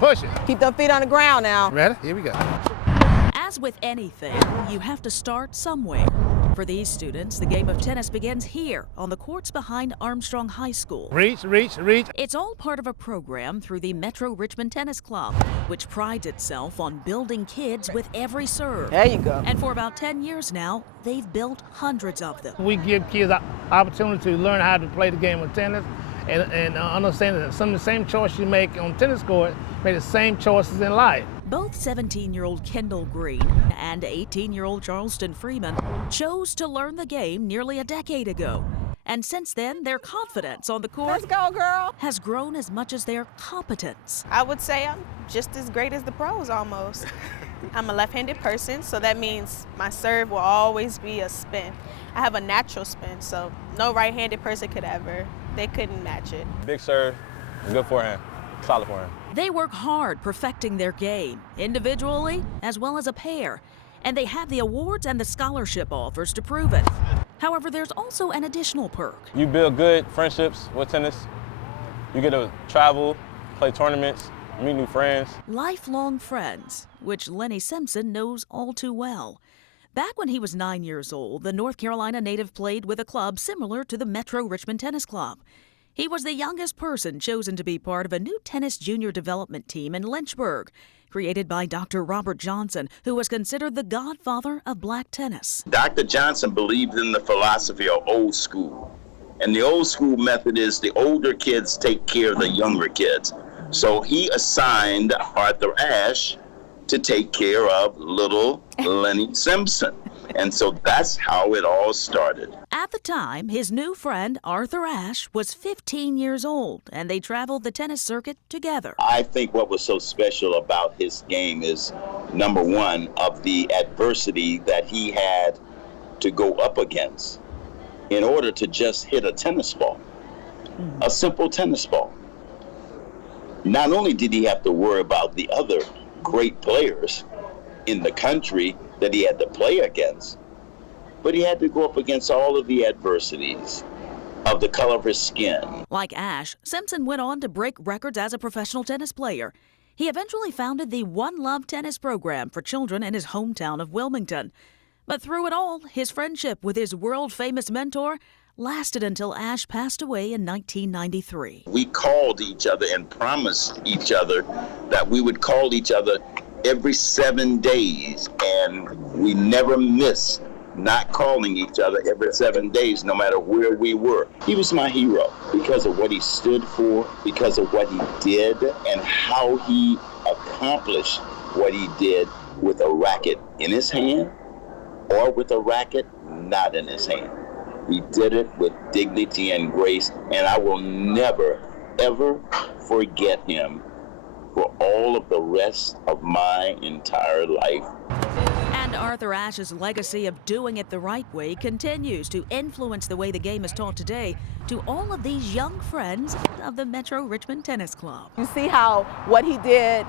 Push it. Keep them feet on the ground now. Ready? Here we go. As with anything, you have to start somewhere. For these students, the game of tennis begins here on the courts behind Armstrong High School. Reach, reach, reach. It's all part of a program through the Metro Richmond Tennis Club, which prides itself on building kids with every serve. There you go. And for about 10 years now, they've built hundreds of them. We give kids an opportunity to learn how to play the game of tennis and understand that some of the same choices you make on tennis court make the same choices in life. Both 17-year-old Kendall Green and 18-year-old Charleston Freeman chose to learn the game nearly a decade ago. And since then, their confidence on the court Let's go, girl. has grown as much as their competence. I would say I'm just as great as the pros almost. I'm a left-handed person, so that means my serve will always be a spin. I have a natural spin, so no right-handed person they couldn't match it. Big serve, good forehand, solid forehand. They work hard perfecting their game, individually as well as a pair, and they have the awards and the scholarship offers to prove it. However, there's also an additional perk. You build good friendships with tennis. You get to travel, play tournaments, meet new friends. Lifelong friends, which Lenny Simpson knows all too well. Back when he was 9 years old, the North Carolina native played with a club similar to the Metro Richmond Tennis Club. He was the youngest person chosen to be part of a new tennis junior development team in Lynchburg, created by Dr. Robert Johnson, who was considered the godfather of black tennis. Dr. Johnson believed in the philosophy of old school. And the old school method is the older kids take care of the younger kids. So he assigned Arthur Ashe to take care of little Lenny Simpson. And so that's how it all started. At the time, his new friend, Arthur Ashe, was 15 years old, and they traveled the tennis circuit together. I think what was so special about his game is, number one, of the adversity that he had to go up against in order to just hit a tennis ball, a simple tennis ball. Not only did he have to worry about the other great players in the country that he had to play against, but he had to go up against all of the adversities of the color of his skin. Like Ashe, Simpson went on to break records as a professional tennis player. He eventually founded the One Love tennis program for children in his hometown of Wilmington. But through it all, his friendship with his world-famous mentor lasted until Ashe passed away in 1993. We called each other and promised each other that we would call each other every 7 days, and we never missed not calling each other every 7 days, no matter where we were. He was my hero because of what he stood for, because of what he did, and how he accomplished what he did with a racket in his hand or with a racket not in his hand. He did it with dignity and grace, and I will never, ever forget him for all of the rest of my entire life. And Arthur Ashe's legacy of doing it the right way continues to influence the way the game is taught today to all of these young friends of the Metro Richmond Tennis Club. You see what he did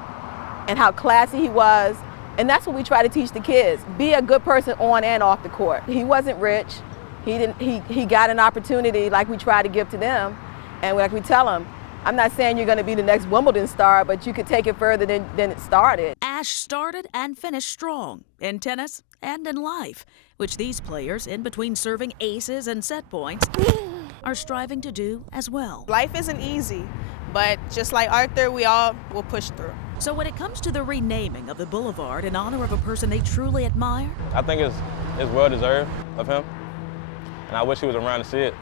and how classy he was, and that's what we try to teach the kids. Be a good person on and off the court. He wasn't rich. He got an opportunity like we try to give to them, and like we tell them, I'm not saying you're going to be the next Wimbledon star, but you could take it further than it started. Ashe started and finished strong in tennis and in life, which these players, in between serving aces and set points, are striving to do as well. Life isn't easy, but just like Arthur, we all will push through. So when it comes to the renaming of the boulevard in honor of a person they truly admire, I think it's well deserved of him, and I wish he was around to see it.